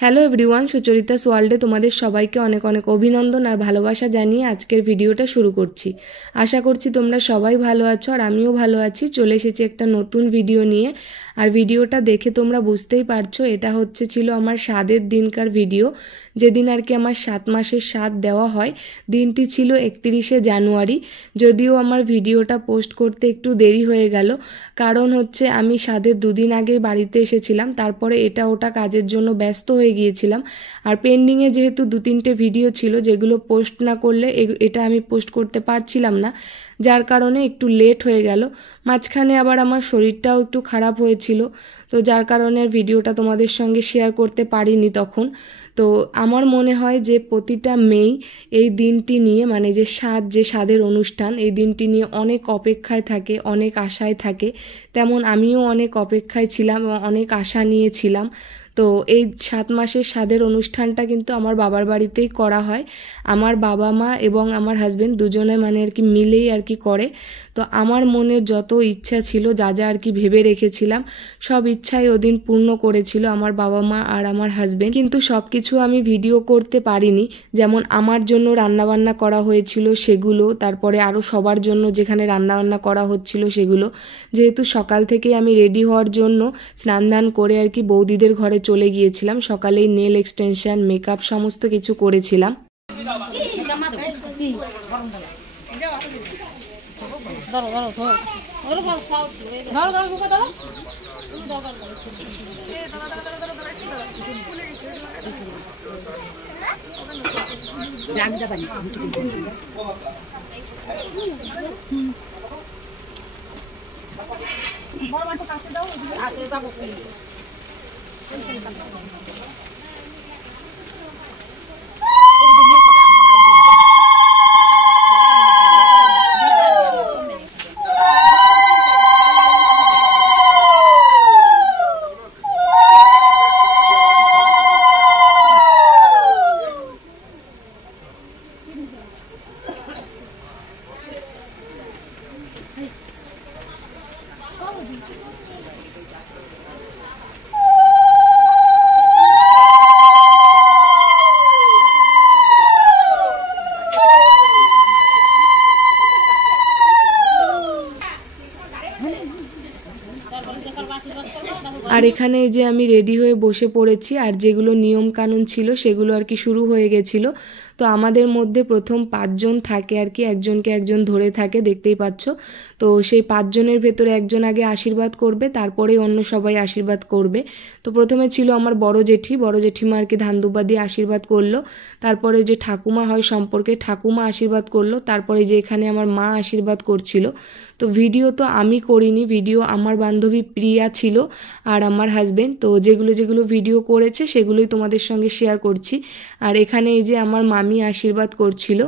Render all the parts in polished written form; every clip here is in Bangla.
হ্যালো এভরিওয়ান, সুচরিতাস ওয়ার্ল্ডে তোমাদের সবাইকে অনেক অনেক অভিনন্দন আর ভালোবাসা জানিয়ে আজকের ভিডিওটা শুরু করছি। আশা করছি তোমরা সবাই ভালো আছো আর আমিও ভালো আছি। চলে এসেছি একটা নতুন ভিডিও নিয়ে। আর ভিডিওটা দেখে তোমরা বুঝতেই পারছো এটা ছিল আমার স্বাদের দিনকার ভিডিও, যেদিন আর কি আমার 7 মাসের স্বাদ দেওয়া হয়। দিনটি ছিল 31শে জানুয়ারি। যদিও আমার ভিডিওটা পোস্ট করতে একটু দেরি হয়ে গেল, কারণ আমি স্বাদের দুদিন আগে বাড়িতে এসেছিলাম, তারপরে এটা ওটা কাজের জন্য ব্যস্ত হয়ে গিয়েছিলাম। আর পেন্ডিংয়ে যেহেতু 2-3টে ভিডিও ছিল যেগুলো পোস্ট না করলে এটা আমি পোস্ট করতে পারছিলাম না, যার কারণে একটু লেট হয়ে গেল। মাঝখানে আবার আমার শরীরটাও একটু খারাপ হয়েছিল, তো যার কারণে ভিডিওটা তোমাদের সঙ্গে শেয়ার করতে পারিনি তখন। তো আমার মনে হয় যে প্রতিটা মেয়েই এই দিনটি নিয়ে, মানে যে স্বাদের অনুষ্ঠান, এই দিনটি নিয়ে অনেক অপেক্ষায় থাকে, অনেক আশায় থাকে। তেমন আমিও অনেক অপেক্ষায় ছিলাম এবং অনেক আশা নিয়েছিলাম। তো এই 7 মাসের স্বাদের অনুষ্ঠানটা কিন্তু আমার বাবার বাড়িতেই করা হয়। আমার বাবা মা এবং আমার হাজবেন্ড দুজনে মিলেই করে। তো আমার মনে যত ইচ্ছা ছিল, যা যা ভেবে রেখেছিলাম, সব ইচ্ছাই ওদিন পূর্ণ করেছিল আমার বাবা মা আর আমার হাজবেন্ড। কিন্তু সব কিছু আমি ভিডিও করতে পারিনি। যেমন আমার জন্য রান্নাবান্না করা হয়েছিল সেগুলো, তারপরে আরও সবার জন্য যেখানে রান্নাবান্না করা হচ্ছিল সেগুলো। যেহেতু সকাল থেকেই আমি রেডি হওয়ার জন্য স্নান দান করে বৌদিদের ঘরে চলে গিয়েছিলাম। সকালেই নেল এক্সটেনশন, মেকআপ সমস্ত কিছু করেছিলাম। আর এখানে এই যে আমি রেডি হয়ে বসে পড়েছি, আর যেগুলো নিয়ম কানুন ছিল সেগুলো শুরু হয়ে গেছিল। তো আমাদের মধ্যে প্রথম 5 জন থাকে একজনকে একজন ধরে থাকে, দেখতেই পাচ্ছ। তো সেই 5 জনের ভেতরে একজন আগে আশীর্বাদ করবে, তারপরে অন্য সবাই আশীর্বাদ করবে। তো প্রথমে ছিল আমার বড় জেঠিমা ধান দুব্বা দিয়ে আশীর্বাদ করলো। তারপরে যে ঠাকুমা হয় সম্পর্কে, ঠাকুমা আশীর্বাদ করলো। তারপরে যে এখানে আমার মা আশীর্বাদ করছিল। তো ভিডিও তো আমি করিনি, ভিডিও আমার বান্ধবী প্রিয়া ছিল আর আমার হাজবেন্ড। তো যেগুলো ভিডিও করেছে সেগুলোই তোমাদের সঙ্গে শেয়ার করছি। আর এখানে এই যে আমার মামি আশীর্বাদ করছিল।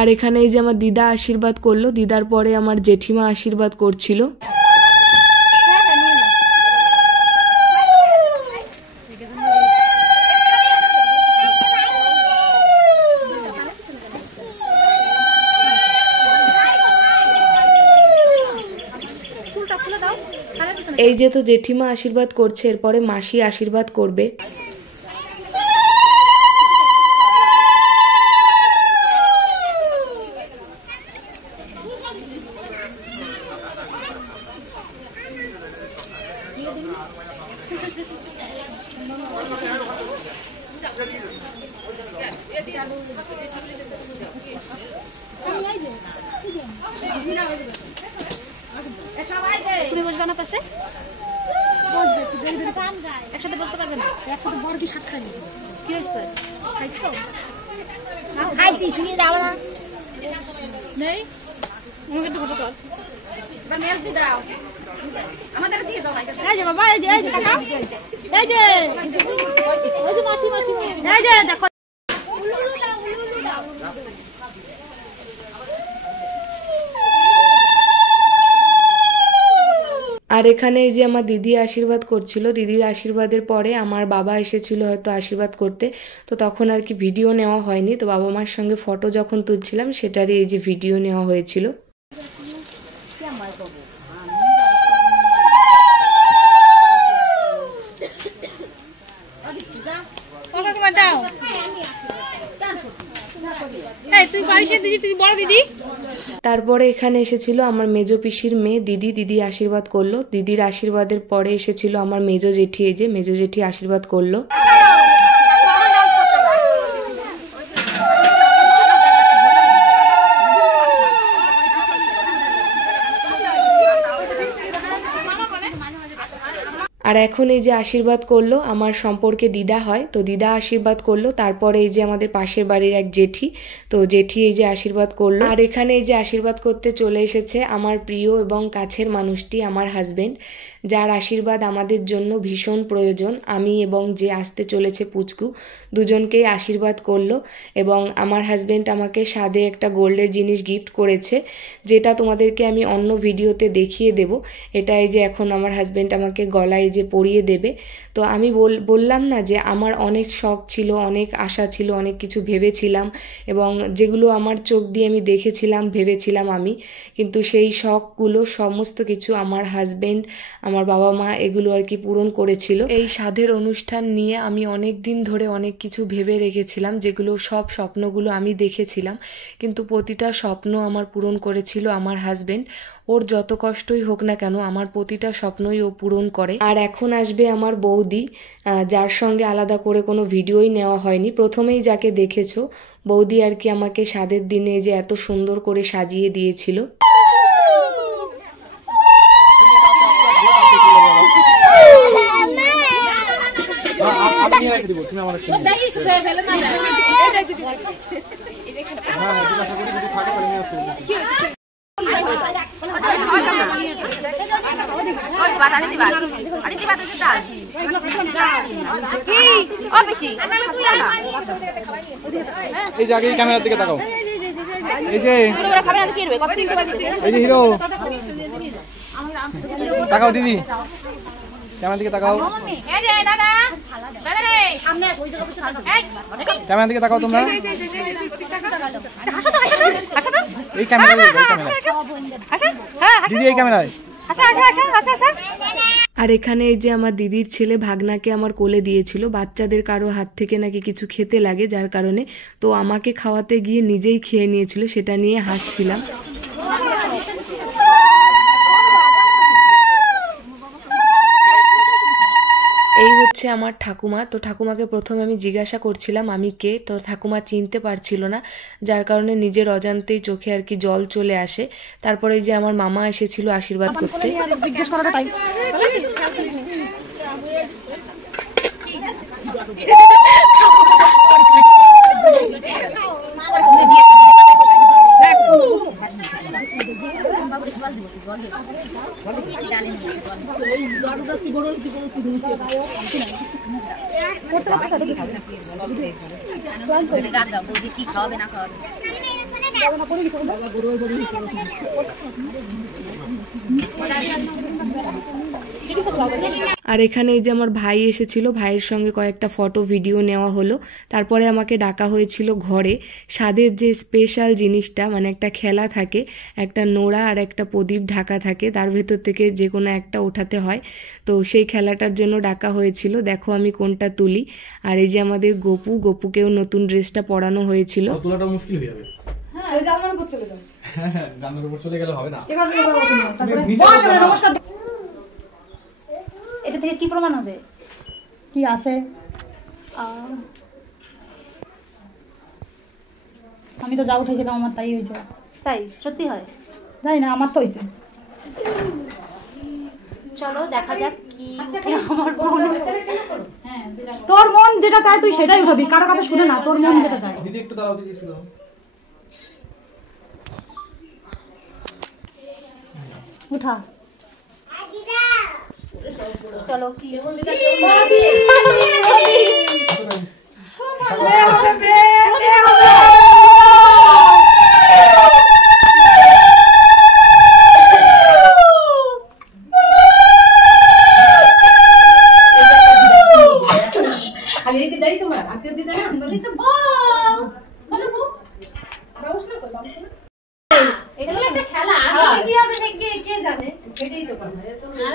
আর এখানে এই যে আমার দিদা আশীর্বাদ করলো, দিদার পরে আমার জেঠিমা আশীর্বাদ করছিল। এই যে তো জেঠিমা আশীর্বাদ করছে, এরপরে মাসি আশীর্বাদ করবে। না পাশে বসবে একটু দেরি দেরি একসাথে বসতে পারবে না একসাথে বড় কি শাক খাই কি হয়েছে খাইছো খাইছি শুনি দাও না নেই আমাকে একটু ফটো কর বা মেল দি দাও আমাদের দিয়ে দাও এই যে বাবা এই যে টাকা এই যে ওই যে মাসি মাসি এই যে দেখো আর এখানে এই যে আমার দিদি আশীর্বাদ করছিল, দিদির আশীর্বাদের পরে আমার বাবা এসেছিল হয়তো আশীর্বাদ করতে, তো তখন আর কি ভিডিও নেওয়া হয়নি। তো বাবা মার সঙ্গে ফটো যখন তুলছিলাম সেটারই এই যে ভিডিও নেওয়া হয়েছিল। তারপরে এখানে এসেছিল আমার মেজো পিসির মেয়ে দিদি, দিদি আশীর্বাদ করলো। দিদির আশীর্বাদের পরে এসেছিল আমার মেজো জেঠি, এই যে মেজো জেঠি আশীর্বাদ করলো। আর এখন এই যে আশীর্বাদ করলো, আমার সম্পর্কে দিদা হয়, তো দিদা আশীর্বাদ করলো। তারপরে এই যে আমাদের পাশের বাড়ির এক জেঠি, তো জেঠি এই যে আশীর্বাদ করলো। আর এখানে এই যে আশীর্বাদ করতে চলে এসেছে আমার প্রিয় এবং কাছের মানুষটি, আমার হাজবেন্ড, যার আশীর্বাদ আমাদের জন্য ভীষণ প্রয়োজন। আমি এবং যে আসতে চলেছে পুচকু, দুজনকেই আশীর্বাদ করলো। এবং আমার হাজবেন্ড আমাকে সাদে একটা গোল্ডের জিনিস গিফট করেছে, যেটা তোমাদেরকে আমি অন্য ভিডিওতে দেখিয়ে দেব। এটা এই যে এখন আমার হাজবেন্ড আমাকে গলায় যে পরিয়ে দেবে। তো আমি বললাম না যে আমার অনেক শখ ছিল, অনেক আশা ছিল, অনেক কিছু ভেবেছিলাম এবং যেগুলো আমার চোখ দিয়ে আমি দেখেছিলাম, ভেবেছিলাম আমি, কিন্তু সেই শখগুলো সমস্ত কিছু আমার হাজবেন্ড, আমার বাবা মা এগুলো আর কি পূরণ করেছিল। এই সাধের অনুষ্ঠান নিয়ে আমি অনেক দিন ধরে অনেক কিছু ভেবে রেখেছিলাম, যেগুলো সব স্বপ্নগুলো আমি দেখেছিলাম, কিন্তু প্রতিটা স্বপ্ন আমার পূরণ করেছিল আমার হাজবেন্ড। ওর যত কষ্টই হোক না কেন আমার প্রতিটা স্বপ্নই ও পূরণ করে। আর এখন আসবে আমার বৌদি, যার সঙ্গে আলাদা করে কোনো ভিডিওই নেওয়া হয়নি। প্রথমেই যাকে দেখেছো, বৌদি আর কি আমাকে সাধের দিনে যে এত সুন্দর করে সাজিয়ে দিয়েছিল। এই জায়গায় ক্যামেরার দিকে তাকাও, এই যে হিরো তাকাও, দিদি ক্যামেরার দিকে তাকাও, ক্যামেরার দিকে তাকাও তোমরা, এই ক্যামেরা, দিদি এই ক্যামেরায়। আর এখানে এই যে আমার দিদির ছেলে ভাগনাকে আমার কোলে দিয়েছিল, বাচ্চাদের কারো হাত থেকে নাকি কিছু খেতে লাগে, যার কারণে তো আমাকে খাওয়াতে গিয়ে নিজেই খেয়ে নিয়েছিল, সেটা নিয়ে হাসছিলাম। এই হচ্ছে আমার ঠাকুমা। তো ঠাকুমাকে প্রথমে আমি জিজ্ঞাসা করছিলাম আমি কে, তো ঠাকুমা চিনতে পারছিল না, যার কারণে নিজের অজান্তেই চোখে আর কি জল চলে আসে। তারপরে এই যে আমার মামা এসেছিল আশীর্বাদ করতে। আর এখানে এই যে আমার ভাই এসেছিল, ভাইয়ের সঙ্গে কয়েকটা ফটো ভিডিও নেওয়া হলো। তারপরে আমাকে ডাকা হয়েছিল ঘরে। সাধের যে স্পেশাল জিনিসটা, মানে একটা খেলা থাকে, একটা নোড়া আর একটা প্রদীপ ঢাকা থাকে, তার ভেতর থেকে যে কোনো একটা ওঠাতে হয়, তো সেই খেলাটার জন্য ডাকা হয়েছিল। দেখো আমি কোনটা তুলি। আর এই যে আমাদের গপুকেও নতুন ড্রেসটা পরানো হয়েছিল। তোলাটা মুশকিল হয়ে যাবে, জানার উপর চলে গেলে হবে না। এটা থেকে কি প্রমাণ হবে? কি আছে? আমি তো যা উঠেছিলাম আমার তাই হয়েছে। তাই সত্যি হয়? জানি না, আমার তো হয়েছে। চলো দেখা যাক কি উঠে আমার তোর মন যেটা চায় তুই সেটাই উঠাবি, কারো কথা শুনে না, তোর মন যেটা চায়। দিদি একটু দাঁড়াও, দিদি একটু দাঁড়াও। উঠা চলো কি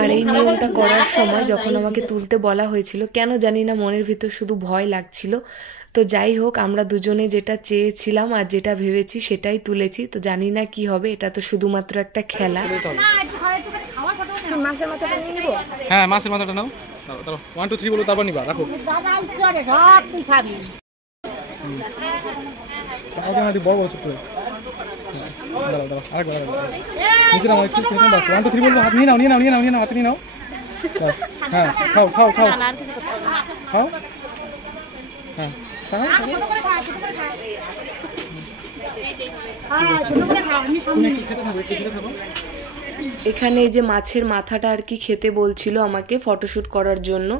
আর এই নিয়মটা করার সময় যখন আমাকে তুলতে বলা হয়েছিল কেন জানি না মনের ভিতর শুধু ভয় লাগছিল। তো যাই হোক, আমরা দুজনে যেটা চেয়েছিলাম আর যেটা ভেবেছি সেটাই তুলেছি। তো জানি না কি হবে, এটা তো শুধুমাত্র একটা খেলা। হ্যাঁ, মাছের মাথাটা নাও। দাঁড়াও, 1 2 3 বলো, তারপর নিবা। রাখো। বড় বড় চুপ করে দাঁড়াও, দাঁড়াও, আরেকবার নিচে নাও, একটু খেতে দাও। 1 2 3 বলবো, হাত নিয়ে নাও, হাত নিয়ে নাও। হ্যাঁ, খাও খাও খাও খাও। হ্যাঁ, এখানে এই যে মাছের মাথাটা আর কি খেতে বলছিল আমাকে ফটোশ্যুট করার জন্য।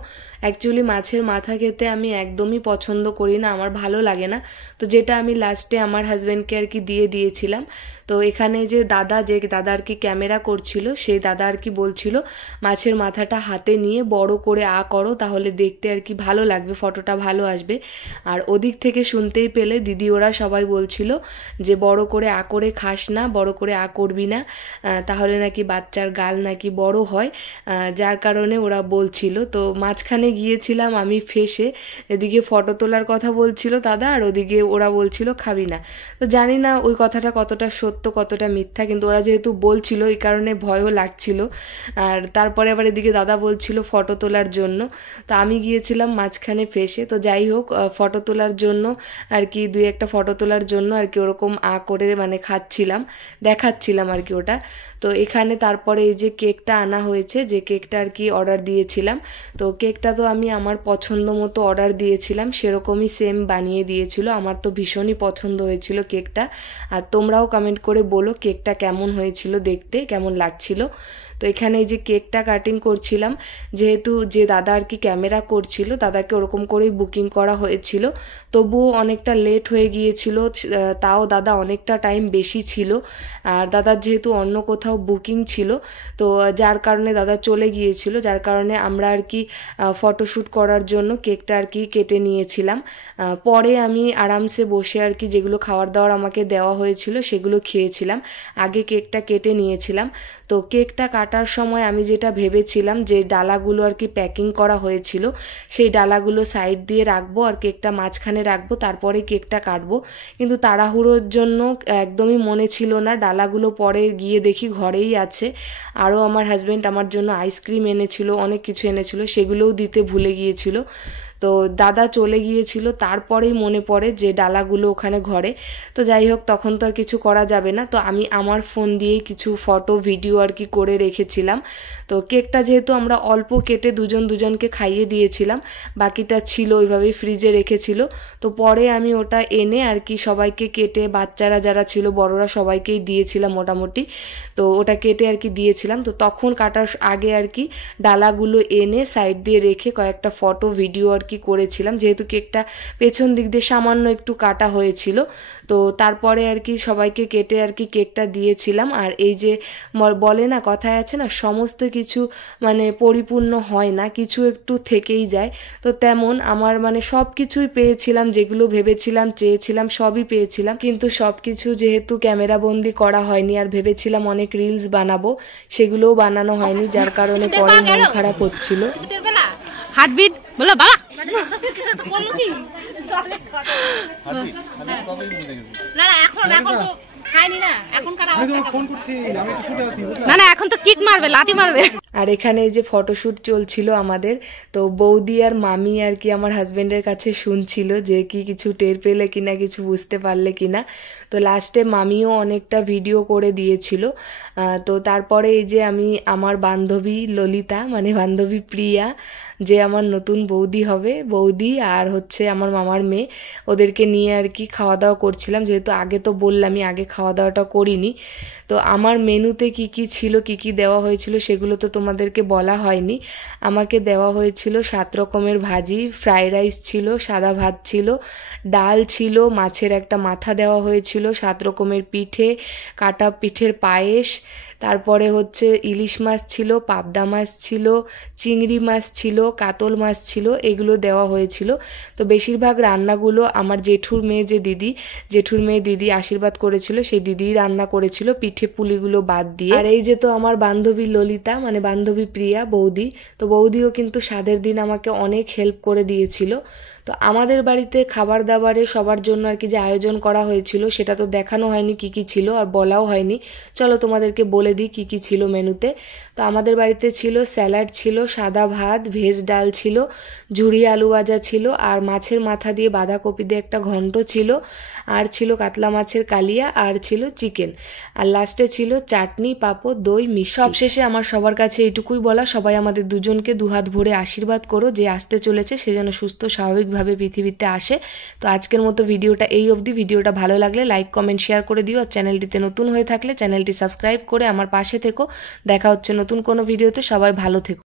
অ্যাকচুয়ালি মাছের মাথা খেতে আমি একদমই পছন্দ করি না, আমার ভালো লাগে না। তো যেটা আমি লাস্টে আমার হাজব্যান্ডকে আর কি দিয়ে দিয়েছিলাম। তো এখানে যে দাদা আর কি ক্যামেরা করছিল, সেই দাদা আর কি বলছিল মাছের মাথাটা হাতে নিয়ে বড় করে করো, তাহলে দেখতে আর কি ভালো লাগবে, ফটোটা ভালো আসবে। আর ওদিক থেকে শুনতেই পেলে দিদি ওরা সবাই বলছিল যে বড় করে করে খাস না, বড় করে করবি না, তাহলে নাকি বাচ্চার গাল নাকি বড় হয়, যার কারণে ওরা বলছিল। তো মাঝখানে গিয়েছিলাম আমি ফেসে, এদিকে ফটো তোলার কথা বলছিল দাদা আর ওদিকে ওরা বলছিল খাবি না। তো জানি না ওই কথাটা কতটা সত্য কতটা মিথ্যা, কিন্তু ওরা যেহেতু বলছিল এই কারণে ভয়ও লাগছিল। আর তারপরে আবার এদিকে দাদা বলছিল ফটো তোলার জন্য, তো আমি গিয়েছিলাম মাঝখানে ফেসে। তো যাই হোক, ফটো তোলার জন্য আর কি 2-1টা ফটো তোলার জন্য আর কি ওরকম করে মানে খাচ্ছিলাম, দেখাচ্ছিলাম আর কি ওটা। তো এখানে তারপরে এই যে কেকটা আনা হয়েছে, যে কেকটা আর কি অর্ডার দিয়েছিলাম। তো কেকটা তো আমি আমার পছন্দ মতো অর্ডার দিয়েছিলাম, সেরকমই সেম বানিয়ে দিয়েছিল। আমার তো ভীষণই পছন্দ হয়েছিল কেকটা। আর তোমরাও কমেন্ট করে বলো কেকটা কেমন হয়েছিল, দেখতে কেমন লাগছিল। তো এখানে এই যে কেকটা কাটিং করছিলাম, যেহেতু যে দাদা আর কি ক্যামেরা করছিল দাদাকে ওরকম করেই বুকিং করা হয়েছিল, তবুও অনেকটা লেট হয়ে গিয়েছিল। তাও দাদা অনেকটা টাইম বেশি ছিল, আর দাদার যেহেতু অন্য কোথাও বুকিং ছিল, তো যার কারণে দাদা চলে গিয়েছিল, যার কারণে আমরা আর কি ফটোশ্যুট করার জন্য কেকটা আর কি কেটে নিয়েছিলাম। পরে আমি আরামসে বসে আর কি যেগুলো খাবার দাবার আমাকে দেওয়া হয়েছিল সেগুলো খেয়েছিলাম, আগে কেকটা কেটে নিয়েছিলাম। তো কেকটা কাটার সময় আমি যেটা ভেবেছিলাম যে ডালাগুলো আর কি প্যাকিং করা হয়েছিল সেই ডালাগুলো সাইড দিয়ে রাখবো আর কেকটা মাঝখানে রাখবো, তারপরে কেকটা কাটবো। কিন্তু তাড়াহুড়োর জন্য একদমই মনে ছিল না, ডালাগুলো পরে গিয়ে দেখি ঘরেই আছে। আরও আমার হাজব্যান্ড আমার জন্য আইসক্রিম এনেছিল, অনেক কিছু এনেছিল, সেগুলোও দিতে ভুলে গিয়েছিল। তো দাদা চলে গিয়েছিল, তারপরেই মনে পড়ে যে ডালাগুলো ওখানে ঘরে। তো যাই হোক, তখন তো আর কিছু করা যাবে না। তো আমি আমার ফোন দিয়েই কিছু ফটো ভিডিও আর কি করে রেখেছিলাম। তো কেকটা যেহেতু আমরা অল্প কেটে দুজনকে খাইয়ে দিয়েছিলাম, বাকিটা ছিল ওইভাবেই ফ্রিজে রেখেছিল। তো পরে আমি ওটা এনে আর কি সবাইকে কেটে, বাচ্চারা যারা ছিল বড়রা সবাইকেই দিয়েছিলাম মোটামুটি। তো ওটা কেটে আর কি দিয়েছিলাম। তো তখন কাটার আগে আর কি ডালাগুলো এনে সাইড দিয়ে রেখে কয়েকটা ফটো ভিডিও আর কি করেছিলাম, যেহেতু কেকটা পেছন দিক দিয়ে সামান্য একটু কাটা হয়েছিল। তো তারপরে আর কি সবাইকে কেটে আর কি কেকটা দিয়েছিলাম। আর এই যে বলে না, কথায় আছে না, সমস্ত কিছু মানে পরিপূর্ণ হয় না, কিছু একটু থেকেই যায়। তো তেমন আমার মানে সব কিছুই পেয়েছিলাম, যেগুলো ভেবেছিলাম চেয়েছিলাম সবই পেয়েছিলাম। কিন্তু সব কিছু যেহেতু ক্যামেরা বন্দি করা হয়নি, আর ভেবেছিলাম অনেক রিলস বানাবো, সেগুলোও বানানো হয়নি, যার কারণে পরে মন খারাপ হচ্ছিল। হার্টবিট বলো বাবা, না এখন তো খাইনি না, এখন কারা ফোন করছি, আমি একটু শুটে আছি। না এখন তো কিক মারবে, লাথি মারবে। আর এখানে এই যে ফটোশ্যুট চলছিল আমাদের, তো বৌদি আর মামি আর কি আমার হাজব্যান্ডের কাছে শুনছিল যে কি কিছু টের পেলে কিনা, কিছু বুঝতে পারলে কিনা। তো লাস্টে মামিও অনেকটা ভিডিও করে দিয়েছিল। তো তারপরে এই যে আমি আমার বান্ধবী ললিতা মানে বান্ধবী প্রিয়া, যে আমার নতুন বৌদি হবে, বৌদি আর হচ্ছে আমার মামার মেয়ে, ওদেরকে নিয়ে আর কি খাওয়া দাওয়া করছিলাম। যেহেতু আগে তো বললামই আগে খাওয়া দাওয়াটা করিনি। তো আমার মেনুতে কি কি ছিল, কি কি দেওয়া হয়েছিল সেগুলো তো তোমাদেরকে বলা হয়নি। আমাকে দেওয়া হয়েছিল 7 রকমের ভাজি, ফ্রাইড রাইস ছিল, সাদা ভাত ছিল, ডাল ছিল, মাছের একটা মাথা দেওয়া হয়েছিল, 7 রকমের পিঠে, কাটা পিঠের পায়েস, তারপরে হচ্ছে ইলিশ মাছ ছিল, পাবদা মাছ ছিল, চিংড়ি মাছ ছিল, কাতল মাছ ছিল, এগুলো দেওয়া হয়েছিল। তো বেশিরভাগ রান্নাগুলো আমার জেঠুর মেয়ে দিদি আশীর্বাদ করেছিল, সেই দিদিই রান্না করেছিল, পিঠে পুলিগুলো বাদ দিয়ে। আর এই যে তো আমার বান্ধবী ললিতা মানে বান্ধবী প্রিয়া বৌদি, তো বৌদিও কিন্তু স্বাদের দিন আমাকে অনেক হেল্প করে দিয়েছিল। তো আমাদের বাড়িতে খাবার দাবারে সবার জন্য আর কি যে আয়োজন করা হয়েছিল সেটা তো দেখানো হয়নি কি কি ছিল, আর বলাও হয়নি। চলো তোমাদেরকে বলে দিই কি কি ছিল মেনুতে। তো আমাদের বাড়িতে ছিল স্যালাড ছিল, সাদা ভাত, ভেজ ডাল ছিল, ঝুরি আলু ভাজা ছিল, আর মাছের মাথা দিয়ে বাঁধাকপি দিয়ে একটা ঘন্ট ছিল, আর ছিল কাতলা মাছের কালিয়া, আর ছিল চিকেন, আর লাস্টে ছিল চাটনি, পাঁপড়, দই, মিষ্টি। সবশেষে আমার সবার কাছে এইটুকুই বলা, সবাই আমাদের দুজনকে দুহাত ভরে আশীর্বাদ করো যে আসতে চলেছে সে যেন সুস্থ স্বাভাবিকভাবে পৃথিবীতে আসে। তো আজকের মতো ভিডিওটা এই অবধি। ভিডিওটা ভালো লাগলে লাইক কমেন্ট শেয়ার করে দিও, আর চ্যানেলটিতে নতুন হয়ে থাকলে চ্যানেলটি সাবস্ক্রাইব করে আমার পাশে থেকো। দেখা হচ্ছে নতুন কোনো ভিডিওতে, সবাই ভালো থেকো।